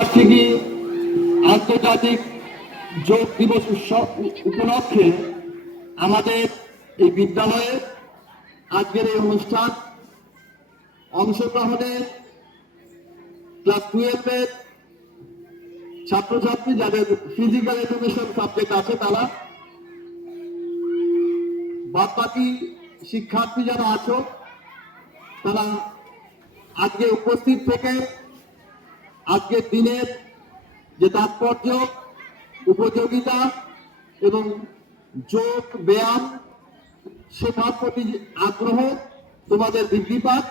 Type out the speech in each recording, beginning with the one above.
বার্ষিকী আন্তর্জাতিক যোগ দিবস উৎসব উপলক্ষে আমাদের এই বিদ্যালয়ে আজকের এই অনুষ্ঠান অংশগ্রহণে ক্লাস 12 এর ছাত্রছাত্রী যাদের ফিজিক্যাল এডুকেশন সাবজেক্ট আছে তারা, বাদ বাকি শিক্ষার্থী যারা আছো তারা আজকে উপস্থিত থেকে আজকের দিনের যে তাৎপর্য, উপযোগিতা এবং যোগ ব্যায়াম শেখার প্রতি আগ্রহ তোমাদের বৃদ্ধি পাক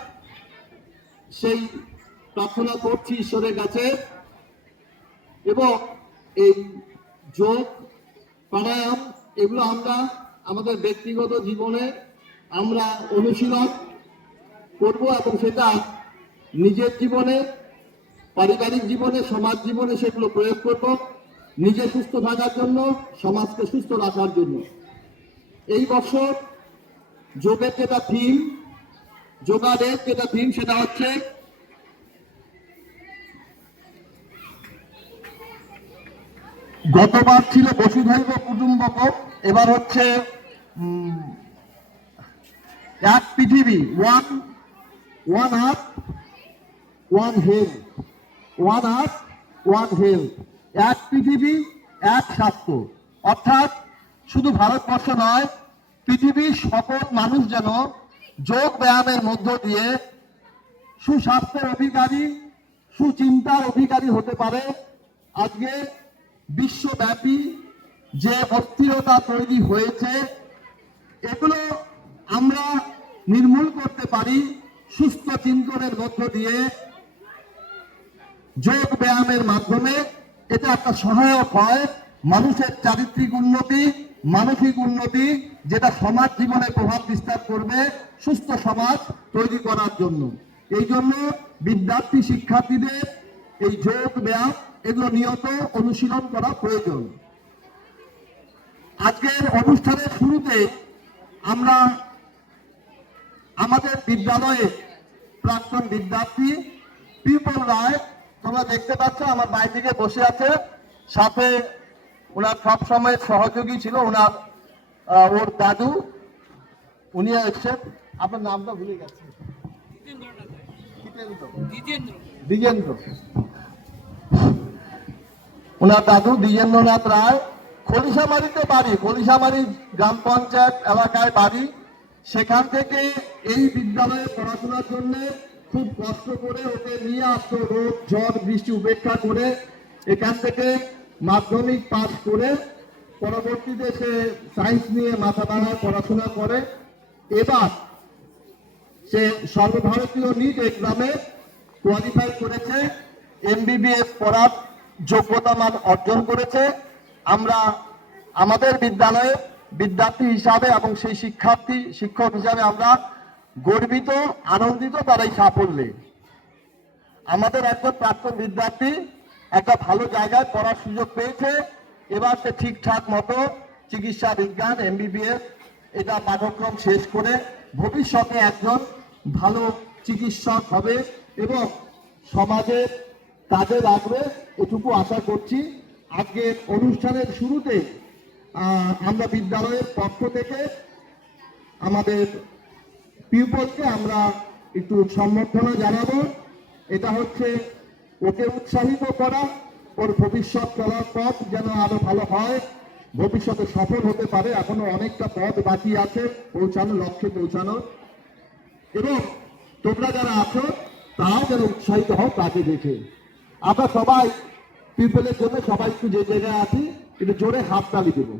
সেই প্রার্থনা করছি ঈশ্বরের কাছে। এবং এই যোগ প্রাণায়াম এগুলো আমরা আমাদের ব্যক্তিগত জীবনে আমরা অনুশীলন করব এবং সেটা নিজের জীবনে, পারিবারিক জীবনে, সমাজ জীবনে সেগুলো প্রয়োগ করব, নিজে সুস্থ থাকার জন্য, সমাজকে সুস্থ রাখার জন্য। এই বছর যোগের যেটা থিম, যোগাদের যেটা থিম সেটা হচ্ছে গতবার ছিল বসুধৈব কুটুম্বকম, এবার হচ্ছে এক পৃথিবী, ওয়ান আর্থ ওয়ান হেলথ, ওয়ান আর্থ ওয়ান হেলথ, এক পৃথিবী এক স্বাস্থ্য। অর্থাৎ শুধু ভারতবর্ষ নয়, পৃথিবীর সকল মানুষ যেন যোগ ব্যায়ামের মধ্য দিয়ে সুস্বাস্থ্যের অধিকারী, সুচিন্তার অধিকারী হতে পারে। আজকে বিশ্বব্যাপী যে অস্থিরতা তৈরি হয়েছে এগুলো আমরা নির্মূল করতে পারি সুস্থ চিন্তনের মধ্য দিয়ে, যোগ ব্যায়ামের মাধ্যমে। এটা একটা সহায়ক হয় মানুষের চারিত্রিক উন্নতি, মানসিক উন্নতি, যেটা সমাজ জীবনে প্রভাব বিস্তার করবে সুস্থ সমাজ তৈরি করার জন্য। এই জন্য বিদ্যার্থী শিক্ষার্থীদের এই যোগ ব্যায়াম এগুলো নিয়ত অনুশীলন করা প্রয়োজন। আজকের অনুষ্ঠানের শুরুতে আমরা আমাদের বিদ্যালয়ে প্রাক্তন বিদ্যার্থী পিপল রায়, তোমরা দেখতে পাচ্ছ আমার বাইরে বসে আছে, সাথে ওনার সবসময় সহযোগী ছিল ওর দাদু, উনি এসছেন। আপনার নামটা ভুলে গেছে, দ্বিজেন্দ্র, ওনার দাদু দ্বিজেন্দ্রনাথ রায়। খলিশামারিতে বাড়ি, খলিশামারি গ্রাম পঞ্চায়েত এলাকায় বাড়ি। সেখান থেকে এই বিদ্যালয়ে পড়াশোনার জন্য খুব কষ্ট করে ওকে নিয়ে আসতো, রোদ ঝড় বৃষ্টি উপেক্ষা করে এখান থেকে মাধ্যমিক পাস করে পরবর্তীতে সে সায়েন্স নিয়ে মাথা দাঁড়ায় পড়াশোনা করে। এবার সে সর্বভারতীয় নিট এক্সামে কোয়ালিফাই করেছে, MBBS পড়ার যোগ্যতা মান অর্জন করেছে। আমরা আমাদের বিদ্যালয়ে বিদ্যার্থী হিসাবে এবং সেই শিক্ষক হিসাবে আমরা গর্বিত, আনন্দিত তার এই সাফল্যে। আমাদের একজন প্রাক্তন বিদ্যার্থী একটা ভালো জায়গায় পড়ার সুযোগ পেয়েছে। এবার সে ঠিকঠাক মতো চিকিৎসা বিজ্ঞান MBBS এটা পাঠ্যক্রম শেষ করে ভবিষ্যতে একজন ভালো চিকিৎসক হবে এবং সমাজের কাজে লাগবে, এটুকু আশা করছি। আজকের অনুষ্ঠানের শুরুতে আমরা বিদ্যালয়ের পক্ষ থেকে আমাদের পিপলকে আমরা একটু সম্বর্ধনা জানাবো। এটা হচ্ছে ওকে উৎসাহিত করা, ওর ভবিষ্যৎ চলার পথ যেন আরো ভালো হয়, ভবিষ্যতে সফল হতে পারে। এখনো অনেকটা পথ বাকি আছে পৌঁছানো, লক্ষ্যে পৌঁছানো। এবং তোমরা যারা আছো তারাও যেন উৎসাহিত হও তাকে দেখে। আমরা সবাই পিপলের জন্য সবাই একটু যে জায়গায় আছি একটু জোরে হাততালি দেবো।